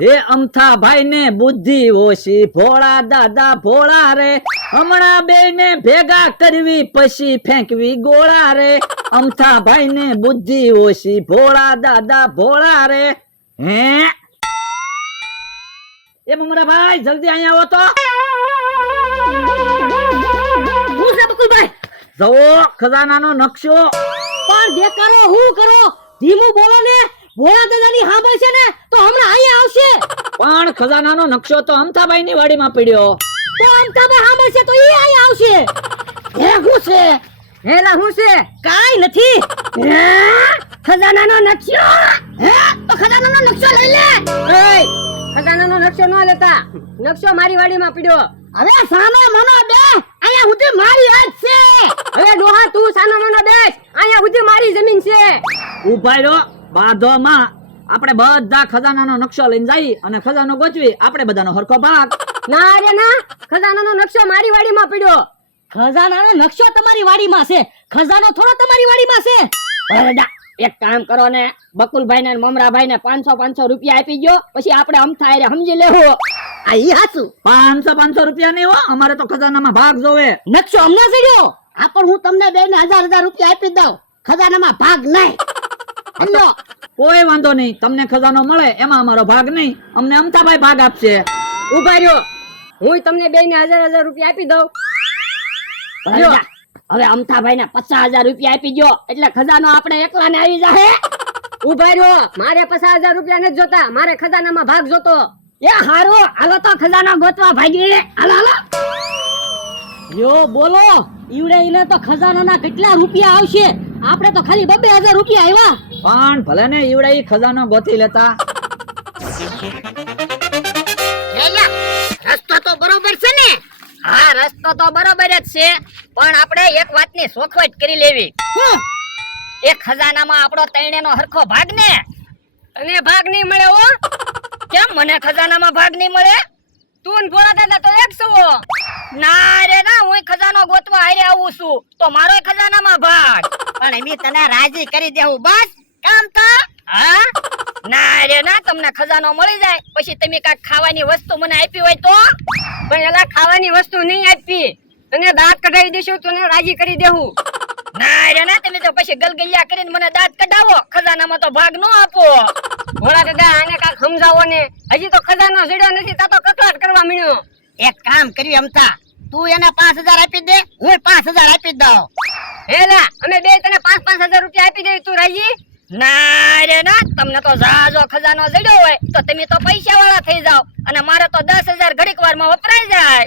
એ અમથા ભાઈ ને બુદ્ધિ ઓછી, ભોળા દાદા ભોળા રે, હમણાં બે ને ભેગા કરવી પછી ફેંકવી ગોળા રે. અમથા ભાઈ ને બુદ્ધિ ઓછી, ભોળા દાદા ભોળા રે. હે એ મમરા ભાઈ જલ્દી અહીંયા આવો તો. હું છે બકુલભાઈ? જવો ખજાનાનો નકશો. પણ દેખાડો હું કરો, ધીમું બોલો ને. ભોળા દાદાની સાંભળ છે ને તો હમણાં અહીંયા આવશે. પણ ખજાનાનો નકશો તો અમથાભાઈ ની વાડીમાં પડ્યો. તો અમથાભાઈ સાંભળ છે તો એ અહીંયા આવશે. હે હું છે? હેલા હું છે? કાઈ નથી. હે ખજાનાનો નકશો. હે તો ખજાનાનો નકશો લઈ લે. એય ખજાનાનો નકશો ન લેતા, નકશો મારી વાડીમાં પડ્યો. હવે સાનો મનો બે, અહીંયા સુધી મારી હાથ છે. હવે ડોહા તું સાનો મનો બેસ, અહીંયા સુધી મારી જમીન છે. ઉભા રહ્યો બાધો માં. આપણે બધા ખજાનાનો નકશો લઈને જઈ અને ખજાનો ગોચવી, આપણે બધાનો હરખો ભાગ. ના રે ના, ખજાનાનો નકશો મારી વાડીમાં પડ્યો. ખજાનાનો નકશો તમારી વાડીમાં છે, ખજાનો થોડો તમારી વાડીમાં છે. અરે એક કામ કરો ને, બકુલભાઈ ને મમરાભાઈ ને 500 રૂપિયા આપી ગયો, પછી આપણે અમથા આરે સમજી લેવું. આ ઈ હાચું. 500 રૂપિયા નહીં હો, અમારે તો ખજાનામાં ભાગ જોવે. નકશો અમને ચડ્યો. આ પણ હું તમને બે ને 1000 રૂપિયા આપી દઉં, ખજાનામાં ભાગ નહીં. સમજો? કોઈ વાંધો નહીં, તમને ખજાનો મળે એમાં અમારો ભાગ નહીં, અમને અમથાભાઈ ભાગ આપશે. ઉભા રહ્યો, હું તમને બે ને 1000 રૂપિયા આપી દઉં. હવે અમથાભાઈ ને 50,000 રૂપિયા આપી ગયો, એટલે ખજાનો આપણે એકલા ને આવી જાહે. ઉભા રહ્યો, મારે 50,000 રૂપિયા નથી જોતા, મારે ખજાનામાં ભાગ જોતો. એ હારો, હાલો તો ખજાનો ગોતવા ભાગી. હાલો હાલો. યો બોલો, ઈવડે તો ખજાનાના કેટલા રૂપિયા આવશે? આપણે તો ખાલી 2,000 રૂપિયા આવ્યા. પણ ભલે ને ઈવડે ઈ ખજાનો ગોતી લેતા. રસ્તો તો બરોબર છે ને? હા, રસ્તો તો બરોબર જ છે, પણ આપણે એક વાતની સોખવટ કરી લેવી. એ ખજાનામાં આપણો તૈણેનો હરખો ભાગ ને. તને ભાગ નહીં મળે હો. કેમ મને ખજાનામાં ભાગ નહીં મળે? તું ને ભોળા દાદા તો એક છો. ના રે ના, હું ખજાનો ગોતવા હારે આવું છું, તો મારો ખજાનામાં ભાગ. પણ એમી તને રાજી કરી દેવું બસ કામ તો. હા ના રે ના, તમને ખજાનો મળી જાય પછી તમે કાંઈક ખાવાની વસ્તુ મને આપી હોય તો. પણ એલા ખાવાની વસ્તુ નહીં આપી, તને દાંત કઢાવી દેશું, તને રાજી કરી દેવું. ના રે ના, તમે તો પછી ગલગલિયા કરીને મને દાંત કઢાવો, ખજાનામાં તો ભાગ ન આપો. ભોળા દાદા આને કાંઈક સમજાવો ને, હજી તો ખજાનો જડ્યો નથી તા તો કકળાટ કરવા મળ્યો. એક કામ કર્યું અમતા, તું એને 5,000 આપી દે, હું 5,000 આપી દઉં. હેલા અમે બે તને 5,000 રૂપિયા આપી દે, તું રાજી? ના રે ના, તમને તો જાજો ખજાનો જડ્યો હોય તો તમે તો પૈસા વાળા થઈ જાવ, અને મારે તો 10,000 ઘડીક વારમાં વપરાઈ જાય.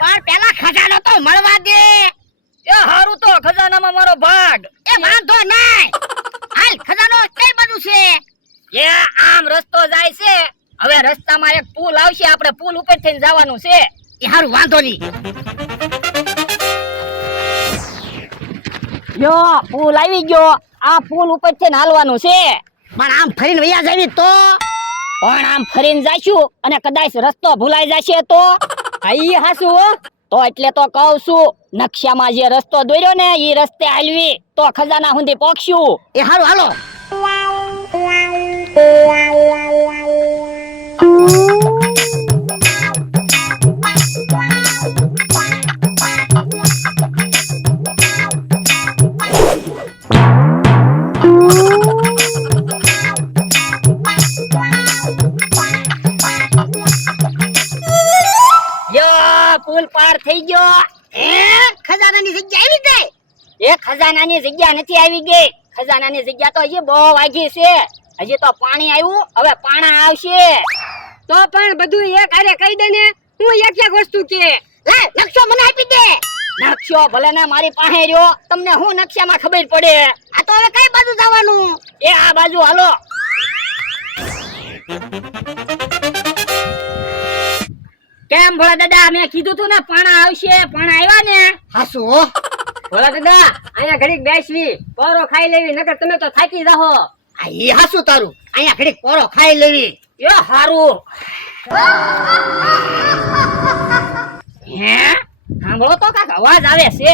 પણ પેલા ખજાનો તો મળવા દે. એ હારું, તો ખજાનામાં મારો ભાગ. એ વાંધો નહીં, હાલ ખજાનો કઈ બાજુ છે? એ આમ રસ્તો જાય છે, હવે રસ્તામાં એક પુલ આવશે, આપણે પુલ ઉપર થઈને જવાનું છે. એ હારું, વાંધો નહીં. યો પુલ આવી ગયો, આ પુલ ઉપર થઈને હાલવાનું છે. પણ આમ ફરીને વયા જાવી તો? પણ આમ ફરીને જાશું અને કદાચ રસ્તો ભૂલાઈ જશે તો? આઈ હાસુ તો એટલે તો કહું છું, નકશામાં જે રસ્તો દોર્યો ને ઈ રસ્તે હાલવી તો ખજાના સુધી પહોંચશું. એ હારું, હાલો. પુલ પાર થઈ ગયો. ખજાનાની જગ્યા આવી ગઈ? એ ખજાનાની જગ્યા નથી આવી ગઈ, ખજાનાની જગ્યા તો હજી બહુ વાગી છે. હજી તો પાણી આવ્યું, હવે પાણા આવશે. તો પણ બધું એક હારે કહી દે ને, હું એક એક વસ્તુ કે. લે નકશો મને આપી દે. નકશો ભલે ને મારી પાસે રહ્યો, તમને હું નકશામાં ખબર પડે. આ તો હવે કઈ બાજુ જવાનું? એ આ બાજુ હાલો. કેમ ભોળા દાદા, મેં કીધું તું ને પાણા આવશે, પાણા આવ્યા ને? હાસુ ભોળા દાદા, અહીંયા ઘડીક બેસવી, પોરો ખાઈ લેવી, નકર તમે તો થાકી જાહો. આ ઈ હાસુ તારું, અહીંયા ઘડીક પોરો ખાઈ લેવી. એ હારું. હે સાંભળો તો કાક અવાજ આવે છે,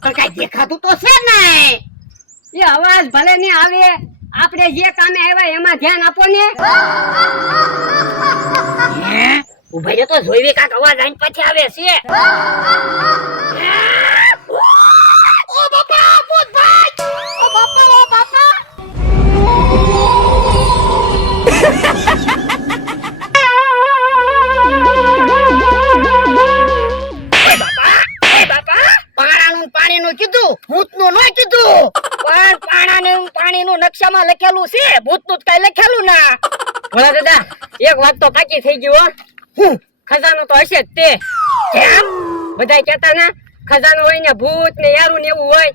પણ કઈ દેખાતું તો છે નહીં. એ અવાજ ભલે નહીં આવે, આપણે જે કામે આવ્યા એમાં ધ્યાન આપો ને. હે ઉભા રહ્યો તો જોઈવી કાક અવાજ આઈને પછી આવે છે. ઓ બાપા ભૂતભાઈ, ઓ બાપા, ઓ બાપા. પાણીનું કીધું, ભૂતનું ન કીધું. પણ પાણીનું નકશામાં લખેલું છે, ભૂતનું કઈ લખેલું ના. ભોળા દાદા એક વાત તો પાકી થઈ ગઈ હો. ખજાનો તો હશે જ તે. કેમ બધાય કહેતા ને ખજાનો હોય ને ભૂત ને યારું ને એવું હોય.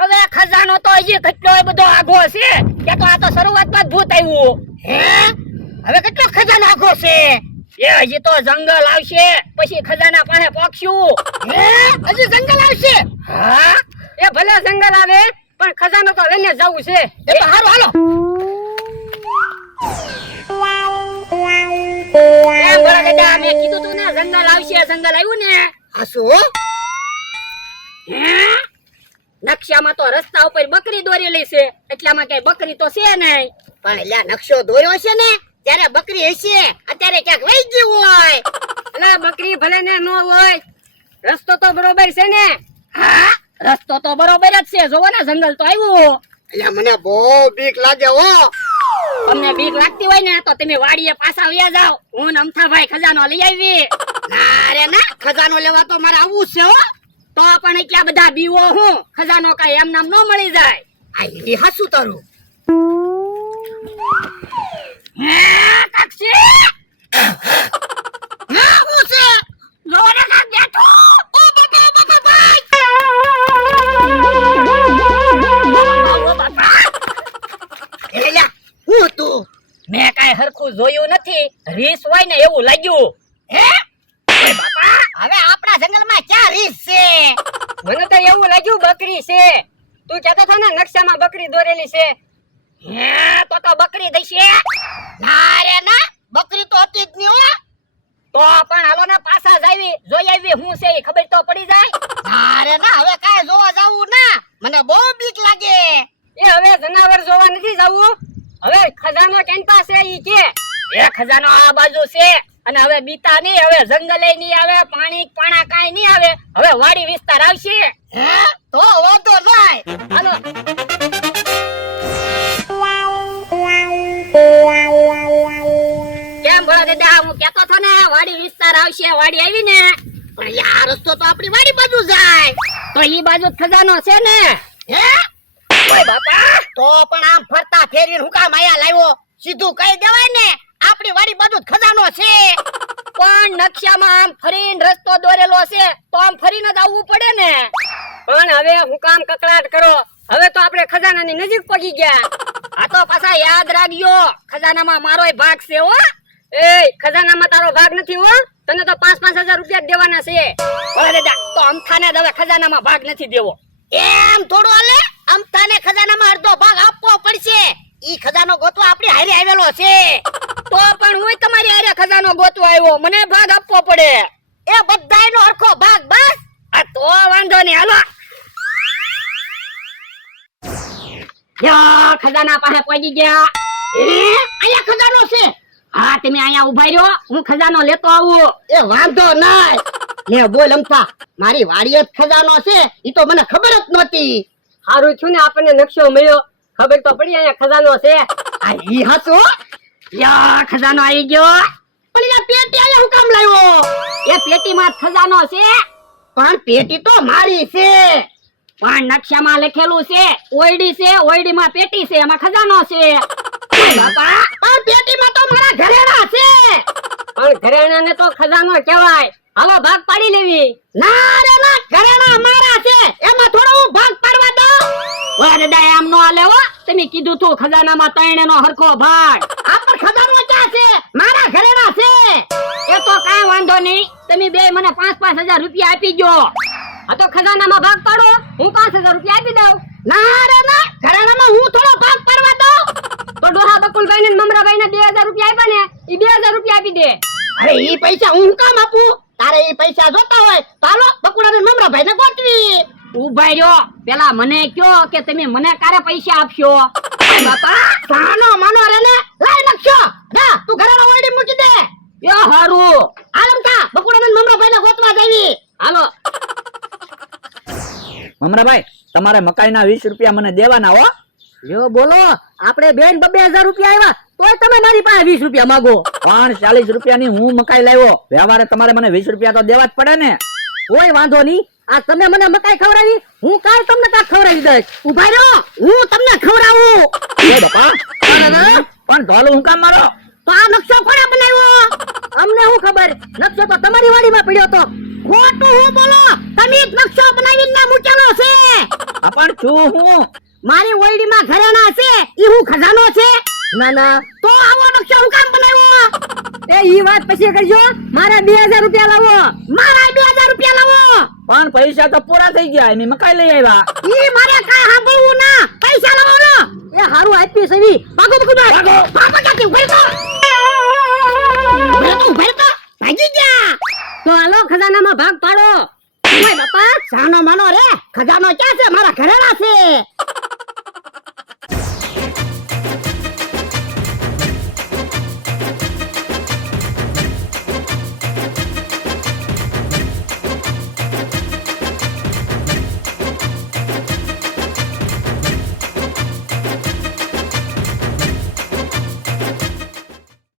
હવે ખજાનો તો હજી કેટલો બધો આઘો છે કે તો આ તો શરૂઆતમાં જ ભૂત આવ્યું. હે હવે કેટલો ખજાનો આઘો છે? એ હજી તો જંગલ આવશે પછી ખજાના પાસે પહોંચશું. હે હજી જંગલ આવશે? હા એ ભલે જંગલ આવે પણ ખજાનો તો લઈને જવું છે. એ તો હાલો હાલો. એ બડા દાદા મેં કીધું તું ને જંગલ આવશે, જંગલ આવ્યું ને. હાસુ હે નકશામાં તો રસ્તા ઉપર બકરી દોરેલી છે, એટલામાં કઈ બકરી તો છે નહીં. પણ એલા નકશો દોર્યો છે ને ત્યારે બકરી હશે, અત્યારે ક્યાંક વહી ગયું હોય. એટલે બકરી ભલે ને ન હોય, રસ્તો તો બરોબર છે ને. હા રસ્તો તો બરોબર જ છે, જોવો ને જંગલ તો આવ્યું. એટલે મને બહુ બીક લાગે હો. તમને બીક લાગતી હોય ને તો તમે વાડીએ પાછા આવ્યા જાવ, હું ને અમથાભાઈ ખજાનો લઈ આવી. ના રે ના, ખજાનો લેવા તો મારે આવવું છે હો. તો પણ એટલા બધા બીવો હું, ખજાનો કઈ એમ નામ ન મળી જાય. આ ઈ હાસુ તારું. હે કાક્ષી હા હું છે લોરે કાક બેઠો. ઓ બાપા બાપા ભાઈ, ઓ બાપા એલા હું તું? મેં કાઈ હરખું જોયું નથી, રીસ હોય ને એવું લાગ્યું. હે એ બાપા હવે આપણા જંગલમાં ક્યાં રીસ છે? મને તો એવું લાગ્યું બકરી છે. તું કહેતો હતો ને નકશામાં બકરી દોરેલી છે. હે તો બકરી દઈશે? ના રે ના, બકરી તો હતી જ નહીં હો. તો પણ હાલો ને પાછા જાવી, જોઈ આવી હું છે એ ખબર તો પડી જાય. ના રે ના, હવે કાઈ જોવા જાવું ના, મને બહુ બીક લાગે. એ હવે જનાવર જોવા નથી જાવું, હવે ખજાનો કેન પાસે ઈ કે એ ખજાનો આ બાજુ છે. અને હવે બીતા નહીં, હવે જંગલે નહીં આવે, પાણી પાણા કાઈ નહીં આવે, હવે વાડી વિસ્તાર આવશે. હે તો વાંધો નહીં, હાલો. કેમ ભોળા દાદા, હું કહેતો હતો ને વાડી વિસ્તાર આવશે, વાડી આવી ને. પણ યાર રસ્તો તો આપણી વાડી બાજુ જાય, તો ઈ બાજુ જ ખજાનો છે ને. હે ઓય બાપા, તો પણ આમ ફરતા ફેરીને હું કામ આયા લાવ્યો? સીધું કહી દેવાય ને આપણી વાડી બાજુ જ ખજાનો છે. પણ નકશામાં આમ ફરીને રસ્તો દોરેલો છે તો આમ ફરીને જ આવવું પડે ને. પણ હવે હું કામ કકડાટ કરો, હવે તો આપણે ખજાનાની નજીક પહોંચી ગયા. આ તો પાછા યાદ રાખજો, ખજાનામાં મારોય ભાગ છે હો. એ ખજાનામાં તારો ભાગ નથી હો, તને તો 5,000 રૂપિયા દેવાના છે. ઓય દાદા, તો અમથાને જ હવે ખજાનામાં ભાગ નથી દેવો. એમ થોડું હાલે, અમથાને ખજાનામાં અડધો ભાગ આપવો પડશે. ઈ ખજાનો ગોતવા આપણી હારે આવેલો છે. તો પણ હું તમારી હારે ખજાનો ગોતવા આવ્યો, મને ભાગ આપવો પડે. એ બધાયનો હરખો ભાગ બસ. આ તો વાંધો નહીં, હાલો. યા ખજાના પાસે પહોંચી ગયા. અહીંયા ખજાનો છે. હા તમે અહીંયા ઉભા રહ્યો, હું ખજાનો લેતો આવું. એ વાંધો નહીં. લે બોલ અમથા, મારી વાડીએ જ ખજાનો છે, ઈ તો મને ખબર જ નહોતી. સારું છું ને આપણને નકશો મળ્યો, ખબર તો પડી અહીંયા ખજાનો છે. આ ઈ હાસુ? યા ખજાનો આવી ગયો. પણ આ પેટી અહીંયા હું કામ લાવ્યો? એ પેટીમાં ખજાનો છે. પણ પેટી તો મારી છે. પણ નકશામાં લખેલું છે ઓયડી છે, ઓયડીમાં પેટી છે, એમાં ખજાનો છે. બાપા પણ પેટીમાં તો મારા ઘરેણા છે. પણ ઘરેણાને તો ખજાનો કહેવાય. હાલો ભાગ પાડી લેવી. ના રે ના, ઘરેણા મારા છે, એમાં થોડો હું ભાગ પાડવા દઉં. ઓય દાદા એમ નો હાલે હો, તમે કીધું તું ખજાનામાં ત્રણેયનો હરખો ભાગ. આ પણ ખજાનો ક્યાં છે? મારા ઘરેણા છે. એ તો કાઈ વાંધો નહીં, તમે બે મને 5,000 રૂપિયા આપી દો. આ તો ખજાનામાં ભાગ પાડો, હું 5,000 રૂપિયા આપી દઉં. ના રે ના, ઘરેણામાં હું થોડો ભાગ પાડવા દઉં. તો ડોહા બકુલભાઈ ને મમરાભાઈ ને 2,000 રૂપિયા આપ્યા ને, ઈ 2,000 રૂપિયા આપી દે. અરે ઈ પૈસા હું કામ આપું? તારે ઈ પૈસા જોતા હોય તો હાલો બકુડા ને મમરાભાઈ ને ગોતવી. ઉભા રહ્યો, પેલા મને કયો કે તમે મને ક્યારે પૈસા આપશો? બાપા સાનો માનો રે ને લઈ નાખશો. જા તું ઘરેનો ઓયડી મૂકી દે. યો હારું આલમતા બકુડા ને મમરાભાઈ ને ગોતવા જાવી. હાલો. મમરાભાઈ તમારે મકાઈના 20 રૂપિયા મને દેવાના હો. યો બોલો, આપણે બેન 2000 રૂપિયા આવ્યા તોય તમે મારી પાસે 20 રૂપિયા માંગો. પણ 40 રૂપિયાની હું મકાઈ લાવ્યો, વ્યવહારે તમારે મને 20 રૂપિયા તો દેવા જ પડે ને. કોઈ વાંધો નહીં, આ તમે મને મકાઈ ખવડાવી, હું કાલ તમને કાક ખવડાવી દઈશ. ઉભા રહ્યો, હું તમને ખવડાવું. એ બાપા પણ ઢોલ હું કામ મારો? તો આ નકશો કોણે બનાવ્યો? અમને શું ખબર, નકશો તો તમારી વાડીમાં પડ્યો તો. ખોટું હું બોલો, તમે જ નકશો બનાવીને ના મૂકેલો છે. આ પણ છું હું મારી ઓયડીમાં ઘરેણા છે, ઈ હું ખજાનો છે. ના ના, તો આવો નકશો હું કામ બનાવ્યો? એ ઈ વાત પછી કરજો, મારે 2000 રૂપિયા લાવો. મારા 2000 રૂપિયા લાવો. પણ પૈસા તો પૂરા થઈ ગયા, એની મકાઈ લઈ આવ્યા. ઈ મારે કાઈ સાંભળવું ના, પૈસા લાવો ને. એ હારું આપી સવી. ભાગો ભાગો ભાગો જાતી ઉભી તો. ઉભી તો ભાગી ગયા. તો હાલો ખજાનામાં ભાગ પાડો. ઓય બાપા સાનો માનો રે, ખજાનો ક્યાં છે? મારા ઘરેણા છે.